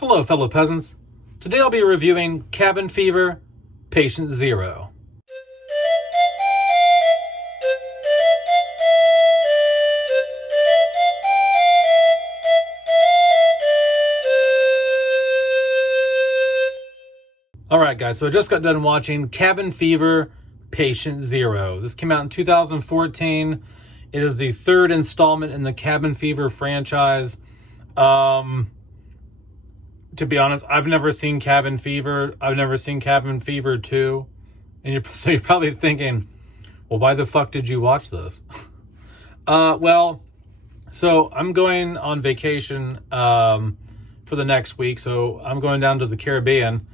Hello, fellow peasants. Today I'll be reviewing Cabin Fever, Patient Zero. Alright guys, so I just got done watching Cabin Fever, Patient Zero. This came out in 2014. It is the third installment in the Cabin Fever franchise. To be honest, I've never seen Cabin Fever. I've never seen Cabin Fever 2. And so you're probably thinking, well, why the fuck did you watch this? So I'm going on vacation for the next week. So I'm going down to the Caribbean.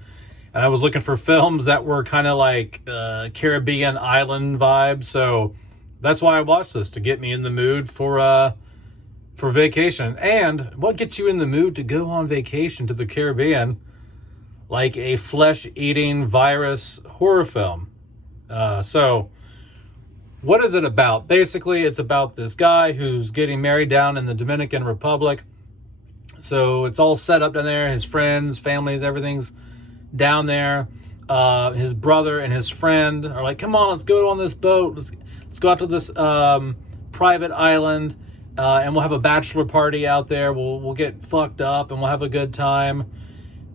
And I was looking for films that were kind of like Caribbean island vibes. So that's why I watched this, to get me in the mood for vacation. And what gets you in the mood to go on vacation to the Caribbean like a flesh-eating virus horror film? So what is it about? Basically, it's about this guy who's getting married down in the Dominican Republic. So it's all set up down there. His friends, families, everything's down there. His brother and his friend are like, come on, let's go on this boat. Let's go out to this private island. And we'll have a bachelor party out there. We'll get fucked up and we'll have a good time,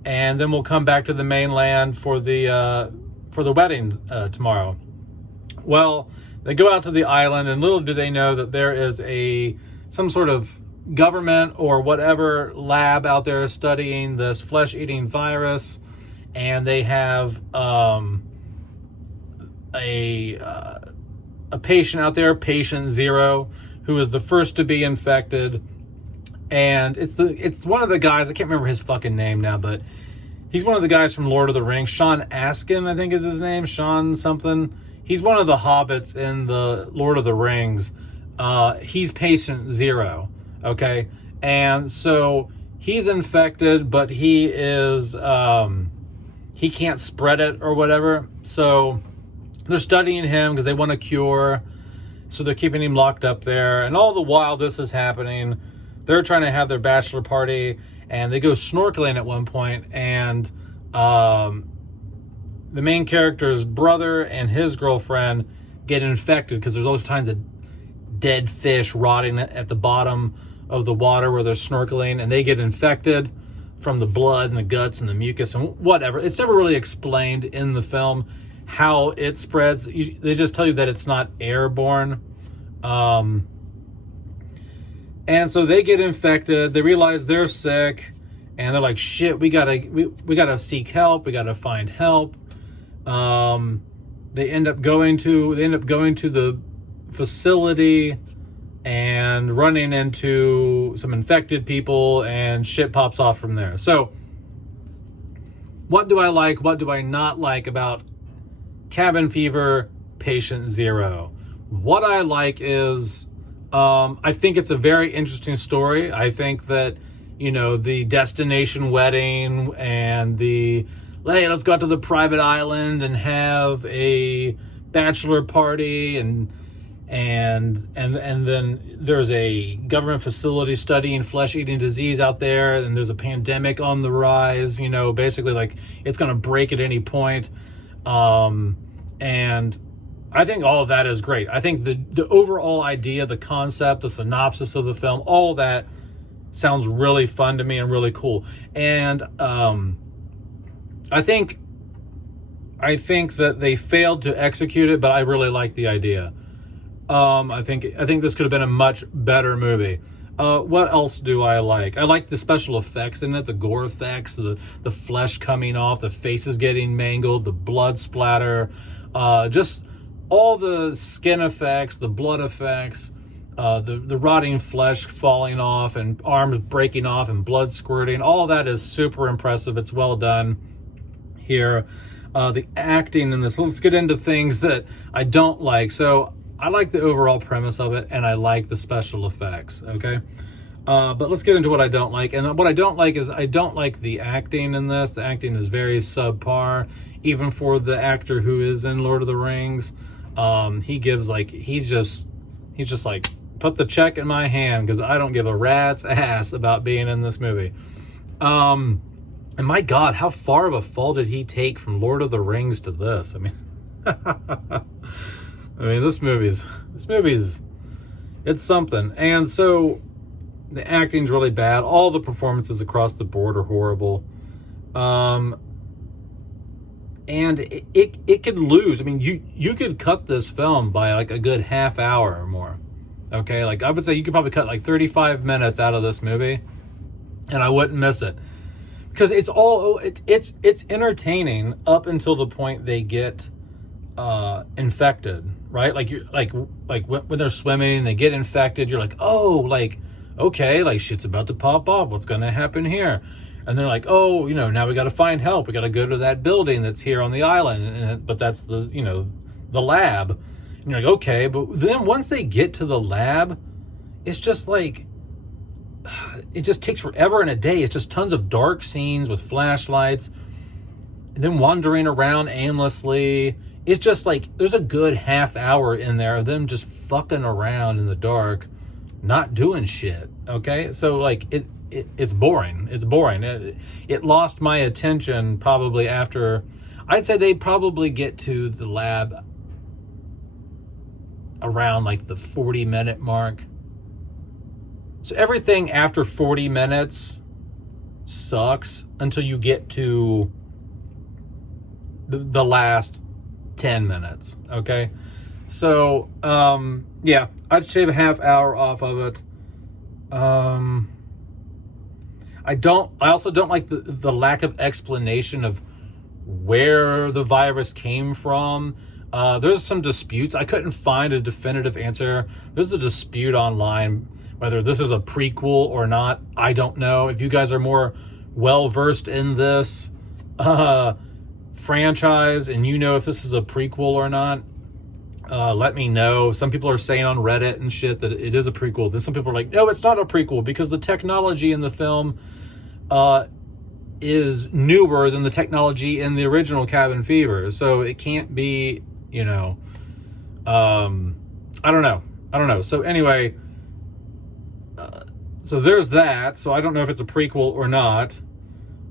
and then we'll come back to the mainland for the wedding tomorrow. Well, they go out to the island, and little do they know that there is some sort of government or whatever lab out there studying this flesh-eating virus, and they have a patient out there, Patient Zero, who is the first to be infected. And it's one of the guys, I can't remember his fucking name now, but he's one of the guys from Lord of the Rings. Sean Astin, I think is his name. Sean something. He's one of the hobbits in the Lord of the Rings. He's Patient Zero, okay? And so he's infected, but he can't spread it or whatever. So they're studying him because they want a cure. So they're keeping him locked up there. And all the while this is happening, they're trying to have their bachelor party, and they go snorkeling at one point, and the main character's brother and his girlfriend get infected because there's all kinds of dead fish rotting at the bottom of the water where they're snorkeling, and they get infected from the blood and the guts and the mucus and whatever. It's never really explained in the film how it spreads. They just tell you that it's not airborne. And so they get infected. They realize they're sick, and they're like, shit, we gotta seek help. We gotta find help. They end up going to the facility and running into some infected people, and shit pops off from there. So what do I like? What do I not like about Cabin Fever, Patient Zero? What I like is, I think it's a very interesting story. I think that, the destination wedding and hey, let's go out to the private island and have a bachelor party, and then there's a government facility studying flesh-eating disease out there, and there's a pandemic on the rise, basically like it's going to break at any point. And I think all of that is great. I think the overall idea, the concept, the synopsis of the film, all that sounds really fun to me and really cool. And I think that they failed to execute it, but I really like the idea. I think this could have been a much better movie. What else do I like? I like the special effects in it, the gore effects, the flesh coming off, the faces getting mangled, the blood splatter, just all the skin effects, the blood effects, the rotting flesh falling off and arms breaking off and blood squirting. All that is super impressive. It's well done here. The acting in this, let's get into things that I don't like. So I like the overall premise of it, and I like the special effects, okay? But let's get into what I don't like. And what I don't like is I don't like the acting in this. The acting is very subpar, even for the actor who is in Lord of the Rings. He's just like, put the check in my hand because I don't give a rat's ass about being in this movie. And my God, how far of a fall did he take from Lord of the Rings to this? I mean, this movie's it's something. And so the acting's really bad. All the performances across the board are horrible. And it could lose. I mean, you could cut this film by like a good half hour or more. Okay, like I would say you could probably cut like 35 minutes out of this movie, and I wouldn't miss it. Because it's entertaining up until the point they get infected, right? Like you're like when they're swimming and they get infected, you're like, oh, like okay, like shit's about to pop off. What's gonna happen here? And they're like, oh, now we got to find help. We got to go to that building that's here on the island, but that's the the lab. And you're like, okay, but then once they get to the lab, it's just like, it just takes forever and a day. It's just tons of dark scenes with flashlights, and then wandering around aimlessly. It's just like, there's a good half hour in there of them just fucking around in the dark, not doing shit. Okay, so like it's boring. It's boring. It lost my attention probably after, I'd say they probably get to the lab around like the 40-minute mark. So everything after 40 minutes sucks until you get to the last 10 minutes. Okay. So, yeah, I'd shave a half hour off of it. I also don't like the lack of explanation of where the virus came from. There's some disputes. I couldn't find a definitive answer. There's a dispute online whether this is a prequel or not. I don't know. If you guys are more well-versed in this franchise and you know if this is a prequel or not, let me know. Some people are saying on Reddit and shit that it is a prequel. Then some people are like, no, it's not a prequel because the technology in the film is newer than the technology in the original Cabin Fever. So it can't be, I don't know. So anyway, so there's that. So I don't know if it's a prequel or not.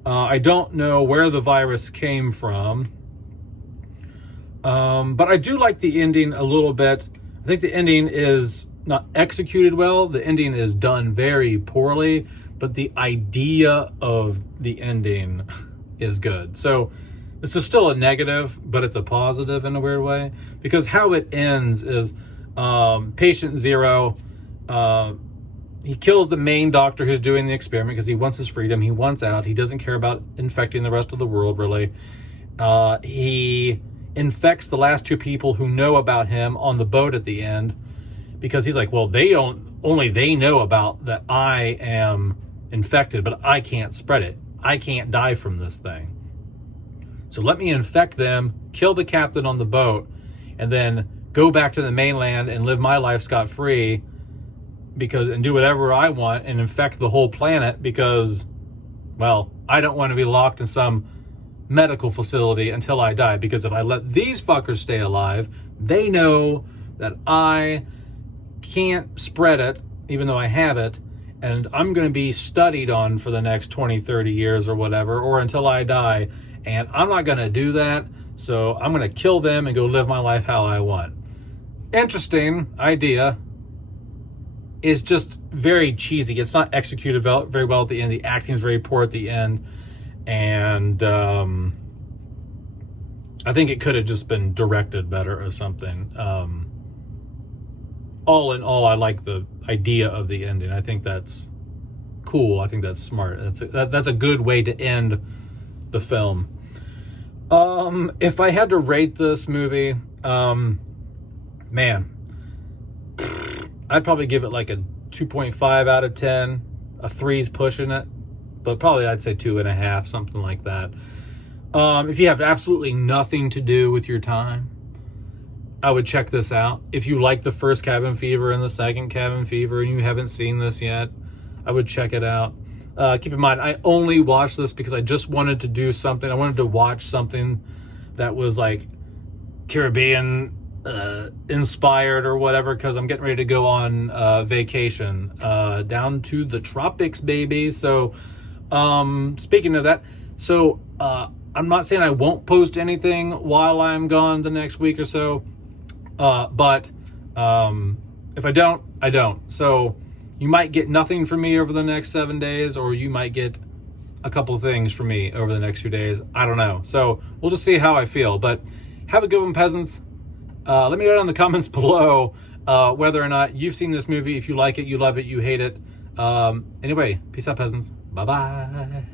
I don't know where the virus came from. But I do like the ending a little bit. I think the ending is not executed well. The ending is done very poorly, but the idea of the ending is good. So this is still a negative, but it's a positive in a weird way, because how it ends is patient zero, he kills the main doctor who's doing the experiment because he wants his freedom. He wants out. He doesn't care about infecting the rest of the world, really. He infects the last two people who know about him on the boat at the end, because he's like, well, only they know about that I am infected, but I can't spread it. I can't die from this thing. So let me infect them, kill the captain on the boat, and then go back to the mainland and live my life scot-free, and do whatever I want and infect the whole planet, because, well, I don't want to be locked in some medical facility until I die, because if I let these fuckers stay alive, they know that I can't spread it, even though I have it, and I'm going to be studied on for the next 20, 30 years or whatever, or until I die, and I'm not going to do that, so I'm going to kill them and go live my life how I want. Interesting idea. Is just very cheesy. It's not executed very well at the end. The acting is very poor at the end. And I think it could have just been directed better or something. All in all, I like the idea of the ending. I think that's cool. I think that's smart. That's a good way to end the film. If I had to rate this movie, man, I'd probably give it like a 2.5 out of 10. A 3's pushing it, but probably I'd say 2.5, something like that. If you have absolutely nothing to do with your time, I would check this out. If you like the first Cabin Fever and the second Cabin Fever and you haven't seen this yet, I would check it out. Keep in mind, I only watched this because I just wanted to do something. I wanted to watch something that was like Caribbean inspired or whatever, because I'm getting ready to go on vacation down to the tropics, baby. So speaking of that, So I'm not saying I won't post anything while I'm gone the next week or so, but if I don't, I don't. So you might get nothing from me over the next 7 days, or you might get a couple of things from me over the next few days. I don't know. So we'll just see how I feel. But have a good one, peasants. Let me know down in the comments below whether or not you've seen this movie. If you like it, you love it, you hate it. Anyway, peace out, peasants. Bye-bye.